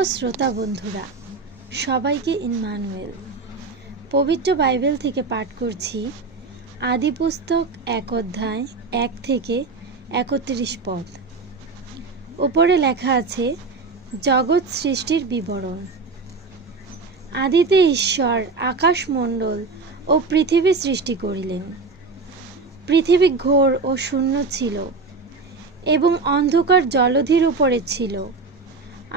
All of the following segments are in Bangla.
প্রিয় শ্রোতা বন্ধুরা, সবাইকে ইম্মানুয়েল পবিত্র বাইবেল থেকে পাঠ করছি। আদি পুস্তক 1 অধ্যায় 1 থেকে 31 পদ। উপরে লেখা আছে, জগৎ সৃষ্টির বিবরণ। আদিতে ঈশ্বর আকাশমণ্ডল ও পৃথিবী সৃষ্টি করিলেন। পৃথিবী ঘোর ও শূন্য ছিল, এবং অন্ধকার জলধির উপরে ছিল,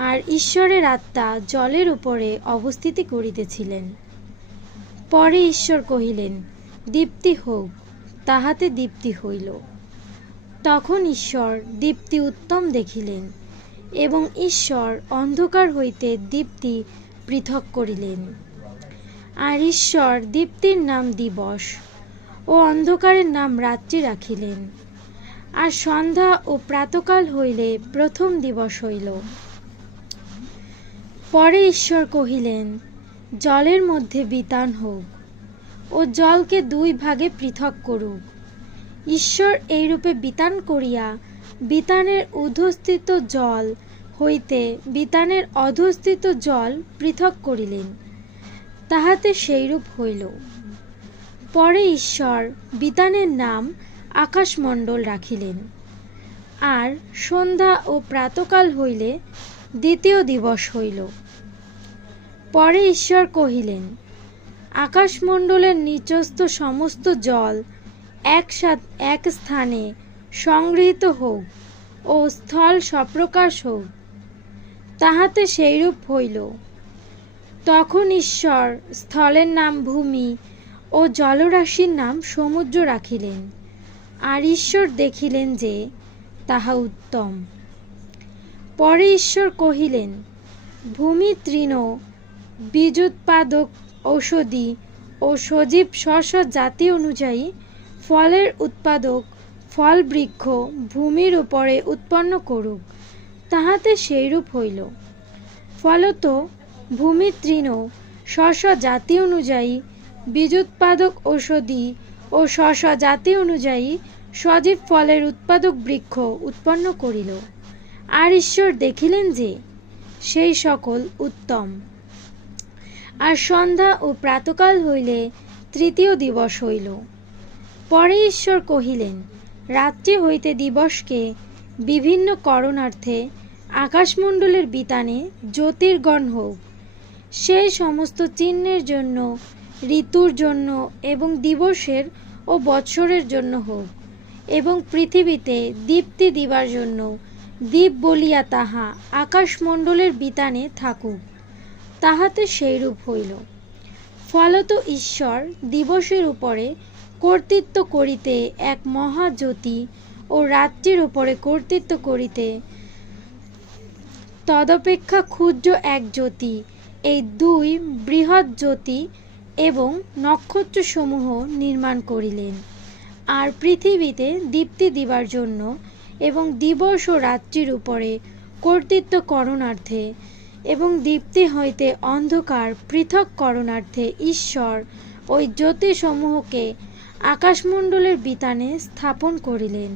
আর ঈশ্বরের আত্মা জলের উপরে অবস্থিতি করিতেছিলেন। পরে ঈশ্বর কহিলেন, দীপ্তি হোক, তাহাতে দীপ্তি হইল। তখন ঈশ্বর দীপ্তি উত্তম দেখিলেন, এবং ঈশ্বর অন্ধকার হইতে দীপ্তি পৃথক করিলেন। আর ঈশ্বর দীপ্তির নাম দিবস ও অন্ধকারের নাম রাত্রি রাখিলেন। আর সন্ধ্যা ও প্রাতকাল হইলে প্রথম দিবস হইল। পরে ঈশ্বর কহিলেন, জলের মধ্যে বিতান হোক, ও জলকে 2 ভাগে পৃথক করুক। ঈশ্বর এইরূপে বিতান করিয়া বিতানের ঊর্ধ্বস্থিত জল হইতে বিতানের অধস্থিত জল পৃথক করিলেন। তাহাতে সেইরূপ হইল। পরে ঈশ্বর বিতানের নাম আকাশমণ্ডল রাখিলেন। আর সন্ধ্যা ও প্রাতকাল হইলে দ্বিতীয় দিবস হইল। পরে ঈশ্বর কহিলেন, আকাশমণ্ডলের নিচস্থ সমস্ত জল এক স্থানে সংগৃহীত হোক, ও স্থল সপ্রকাশ হোক। তাহাতে সেইরূপ হইল। তখন ঈশ্বর স্থলের নাম ভূমি ও জলরাশির নাম সমুদ্র রাখিলেন। আর ঈশ্বর দেখিলেন যে তাহা উত্তম। পরে ঈশ্বর কহিলেন, ভূমি তৃণ, বীজোৎপাদক, ঔষধি ও সজীব স্ব জাতি অনুযায়ী ফলের উৎপাদক ফল বৃক্ষ ভূমির উপরে উৎপন্ন করুক। তাহাতে সেইরূপ হইল। ফলত ভূমি তৃণ স্ব জাতি অনুযায়ী, বীজোৎপাদক ঔষধি ও স্ব জাতি অনুযায়ী সজীব ফলের উৎপাদক বৃক্ষ উৎপন্ন করিল। আর ঈশ্বর দেখিলেন যে সেই সকল উত্তম। আর সন্ধ্যা ও প্রাতকাল হইলে তৃতীয় দিবস হইল। পরে ঈশ্বর কহিলেন, রাত্রি হইতে দিবসকে বিভিন্ন করণার্থে আকাশমণ্ডলের বিতানে জ্যোতির্গণ হোক। সেই সমস্ত চিহ্নের জন্য, ঋতুর জন্য এবং দিবসের ও বৎসরের জন্য হোক, এবং পৃথিবীতে দীপ্তি দিবার জন্য দ্বীপ বলিয়া তাহা আকাশমণ্ডলের বিতানে থাকুক। তাহাতে সেইরূপ হইল। ফলত ঈশ্বর দিবসের উপরে কর্তৃত্ব করিতে এক মহাজ্যোতি ও রাত্রির উপরে কর্তৃত্ব করিতে তদপেক্ষা ক্ষুদ্র এক জ্যোতি, এই 2 বৃহৎ জ্যোতি এবং নক্ষত্রসমূহ নির্মাণ করিলেন। আর পৃথিবীতে দীপ্তি দিবার জন্য এবং দিবস ও রাত্রির উপরে কর্তৃত্ব করণার্থে এবং দীপ্তি হইতে অন্ধকার পৃথক করণার্থে ঈশ্বর ওই জ্যোতিসমূহকে আকাশমণ্ডলের বিতানে স্থাপন করিলেন।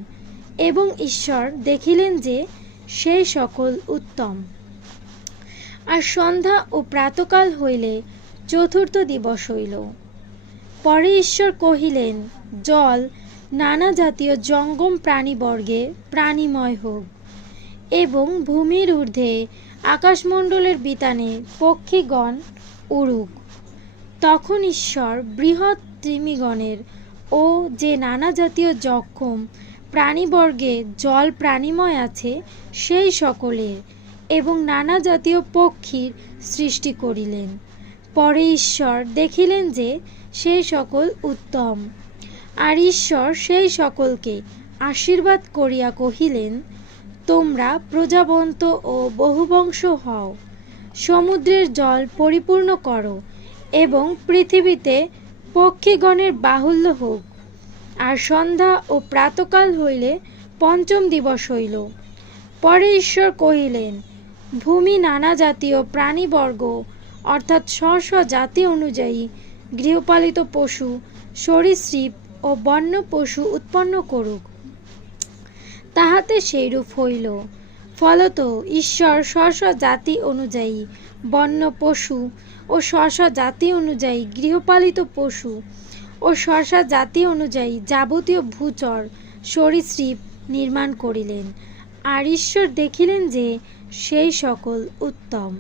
এবং ঈশ্বর দেখিলেন যে সেই সকল উত্তম। আর সন্ধ্যা ও প্রাতকাল হইলে চতুর্থ দিবস হইল। পরে ঈশ্বর কহিলেন, জল নানা জাতীয় জঙ্গম প্রাণীবর্গে প্রাণীময় হোক, এবং ভূমির ঊর্ধ্বে আকাশমণ্ডলের বিতানে পক্ষীগণ উড়ুক। তখন ঈশ্বর বৃহৎ তিমিগণের ও যে নানা জাতীয় জঙ্গম প্রাণীবর্গে জল প্রাণীময় আছে সেই সকলের এবং নানা জাতীয় পক্ষীর সৃষ্টি করিলেন। পরে ঈশ্বর দেখিলেন যে সেই সকল উত্তম। আর ঈশ্বর সেই সকলকে আশীর্বাদ করিয়া কহিলেন, তোমরা প্রজাবন্ত ও বহুবংশ হও, সমুদ্রের জল পরিপূর্ণ করো, এবং পৃথিবীতে পক্ষীগণের বাহুল্য হোক। আর সন্ধ্যা ও প্রাতকাল হইলে পঞ্চম দিবস হইল। পরে ঈশ্বর কহিলেন, ভূমি নানা জাতীয় প্রাণীবর্গ অর্থাৎ স্ব জাতি অনুযায়ী গৃহপালিত পশু, সরীসৃপ ও বন্য পশু উৎপন্ন করুক। তাহাতে সেইরূপ হইল। ফলত ঈশ্বর স্ব জাতি অনুযায়ী বন্য পশু ও স্ব জাতি অনুযায়ী গৃহপালিত পশু ও স্ব জাতি অনুযায়ী যাবতীয় ভূচর সরীসৃপ নির্মাণ করিলেন। আর ঈশ্বর দেখিলেন যে সেই সকল উত্তম।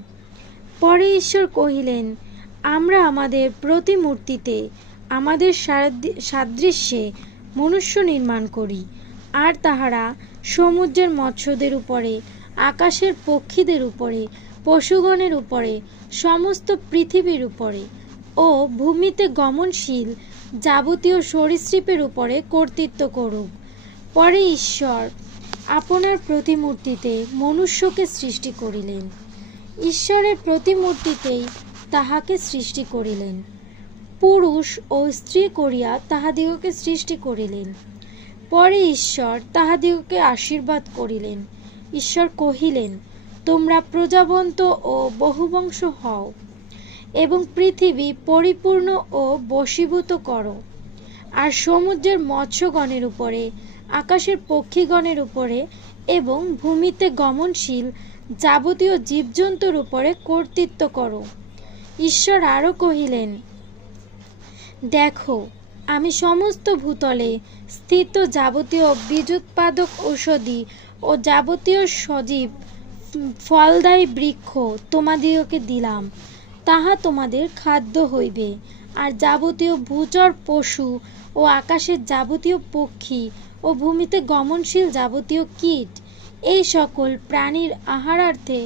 পরে ঈশ্বর কহিলেন, আমরা আমাদের প্রতিমূর্তিতে আমাদের সাদৃশ্যে মনুষ্য নির্মাণ করি, আর তাহারা সমুদ্রের মৎস্যদের উপরে, আকাশের পক্ষীদের উপরে, পশুগণের উপরে, সমস্ত পৃথিবীর উপরে ও ভূমিতে গমনশীল যাবতীয় সরীসৃপের উপরে কর্তৃত্ব করুক। পরে ঈশ্বর আপনার প্রতিমূর্তিতে মনুষ্যকে সৃষ্টি করিলেন, ঈশ্বরের প্রতিমূর্তিতেই তাহাকে সৃষ্টি করিলেন, পুরুষ ও স্ত্রী করিয়া তাহাদিগকে সৃষ্টি করিলেন। পরে ঈশ্বর তাহাদিগকে আশীর্বাদ করিলেন। ঈশ্বর কহিলেন, তোমরা প্রজাবন্ত ও বহুবংশ হও এবং পৃথিবী পরিপূর্ণ ও বশীভূত করো, আর সমুদ্রের মৎস্যগণের উপরে, আকাশের পক্ষীগণের উপরে এবং ভূমিতে গমনশীল যাবতীয় জীবজন্তুর উপরে কর্তৃত্ব করো। ঈশ্বর আরও কহিলেন, দেখো, আমি সমস্ত ভূতলে স্থিত যাবতীয় বীজোৎপাদক ঔষধি ও যাবতীয় সজীব ফলদায়ী বৃক্ষ তোমাদিগকে দিলাম, তাহা তোমাদের খাদ্য হইবে। আর যাবতীয় ভূচর পশু ও আকাশের যাবতীয় পক্ষী ও ভূমিতে গমনশীল যাবতীয় কীট, এই সকল প্রাণীর আহারার্থে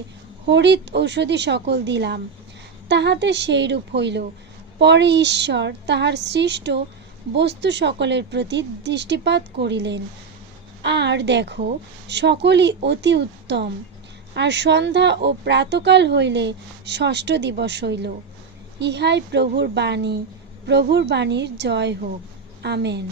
হরিত ঔষধি সকল দিলাম। তাহাতে সেইরূপ হইল। পরে ঈশ্বর তাহার সৃষ্ট বস্তু সকলের প্রতি দৃষ্টিপাত করিলেন, আর দেখো, সকলই অতি উত্তম। আর সন্ধ্যা ও প্রাতকাল হইলে ষষ্ঠ দিবস হইল। ইহাই প্রভুর বাণী। প্রভুর বাণীর জয় হোক। আমেন।